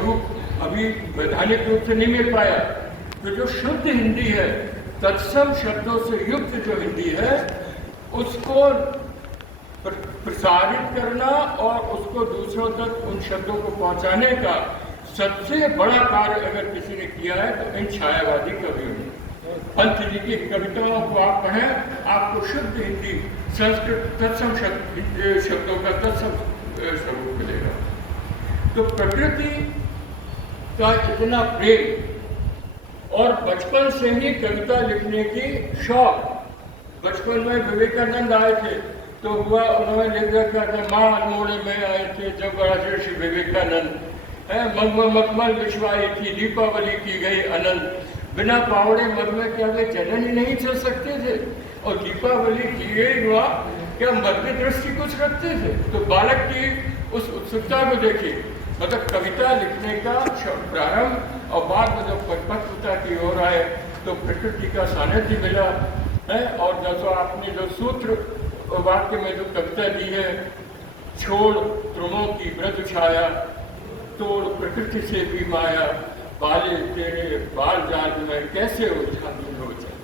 स्वरूप अभी वैधानिक रूप से नहीं मिल पाया। तो जो शुद्ध हिंदी है, तत्सम शब्दों से युक्त जो हिंदी है, उसको प्रसारित करना और उसको दूसरों तक उन शब्दों को पहुंचाने का सबसे बड़ा कार्य अगर किसी ने किया है तो इन छायावादी कवियों ने। पंत जी की कविताओं को आप पढ़ें, आपको शुद्ध हिंदी संस्कृत तत्सम शब्दों का तत्सम स्वरूप मिलेगा। तो प्रकृति का इतना प्रेम और बचपन से ही कविता लिखने की शौक। बचपन में विवेकानंद आए थे तो हुआ उन्होंने लिख रखा था, माँ अल्मोड़े में आए थे जब राजर्षि विवेकानंद, मखमल विश्वाई थी दीपावली की गई अनंत, बिना पावड़े मद में क्या वे चलन ही नहीं चल सकते थे, और दीपावली की गई हुआ क्या मध्य दृष्टि कुछ रखते थे। तो बालक की उस उत्सुकता को देखिए, मतलब कविता लिखने का प्रारंभ और बाद में जब परिपक्वता की ओर आए तो प्रकृति का सानिध्य मिला है। और जैसे आपने जो सूत्र वाक्य में जो कविता दी है, छोड़ तृणों की व्रत छाया, तोड़ प्रकृति से भी माया, बाले तेरे बाल जाल में कैसे उलझा हो जाए।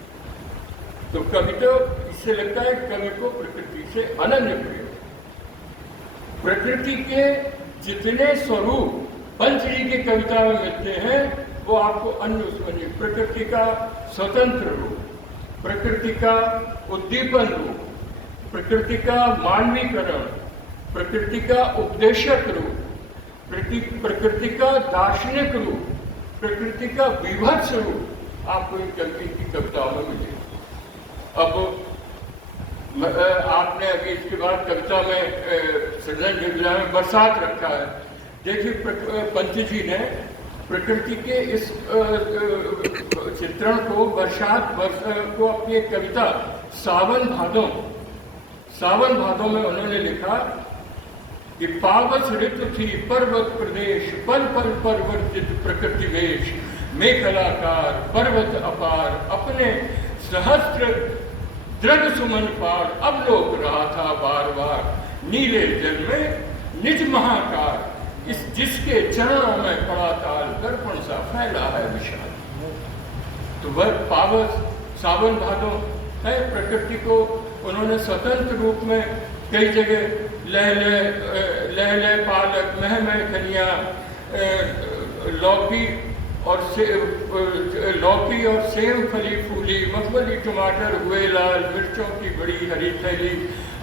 तो कवि तो इससे लगता है कवि को प्रकृति से अनन्य प्रेम। प्रकृति के जितने स्वरूप पंच जी की कविता में मिलते हैं वो आपको अन्य उसमें नहीं। प्रकृति का स्वतंत्र रूप, प्रकृति का उद्दीपन रूप, प्रकृति का मानवीकरण, प्रकृति का उपदेशक रूप, प्रकृति का दार्शनिक रूप, प्रकृति का विभत्स रूप आपको इन कवि की कविताओं में मिलेगा। अब आपने अभी इसके बाद कविता में सृजन योजना में बरसात रखा है। देखिए पंत जी ने प्रकृति के इस चित्रण को बरसात को अपनी एक कविता सावन भादों में उन्होंने लिखा कि पावस ऋतु थी पर्वत प्रदेश, पल पल परिवर्तित प्रकृति वेश, मेघलाकार पर्वत अपार, अपने सहस्त्र दृढ़ सुमन पार, अब लोक रहा था बार बार, नीले जल में निज महाकार, इस जिसके चरणों में पड़ा ताल, दर्पण सा फैला है विशाल। तो वह पावस सावन भादों है। प्रकृति को उन्होंने स्वतंत्र रूप में कई जगह लहले पालक मह खनिया, लौकी और सेम फली फूली, मखमली टमाटर हुए लाल, मिर्चों की बड़ी हरी थैली,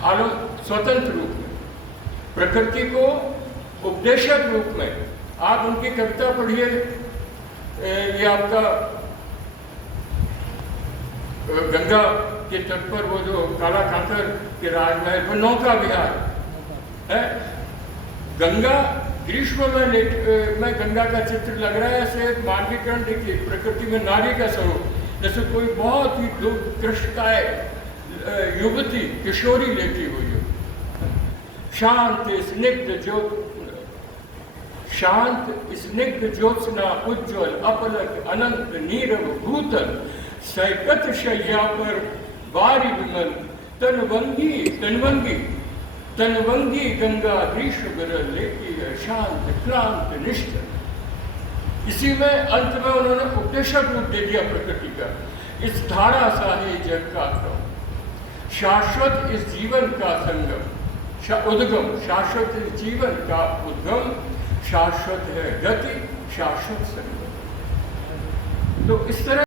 आलम स्वतंत्र रूप में। प्रकृति को उपदेशक रूप में आप उनकी कविता पढ़िए। ये आपका गंगा के तट पर वो जो काला कांकर के राजमहल वो नौका विहार है। गंगा ग्रीष्म में गंगा का चित्र लग रहा है, ऐसे एक मानवीकरण देखिए प्रकृति में नारी का स्वरूप, जैसे कोई बहुत ही कृष्णकाय युवती किशोरी लेटी हुई हो, शांत स्निग्ध ज्योत्सना उज्ज्वल अपलक अनंत नीरव भूतल, सैकत शैया पर बारी विमल, तनवंगी गंगा ग्रीष्म विरल लेती है शांत क्लांत निष्ठ। इसी में अंत में उन्होंने उपदेशक रूप दे दिया प्रकृति का। इस धारा सा ही जग का क्रम, शाश्वत इस जीवन का संगम, उद्गम, शाश्वत इस जीवन का उद्गम, शाश्वत है गति, शाश्वत संगम। तो इस तरह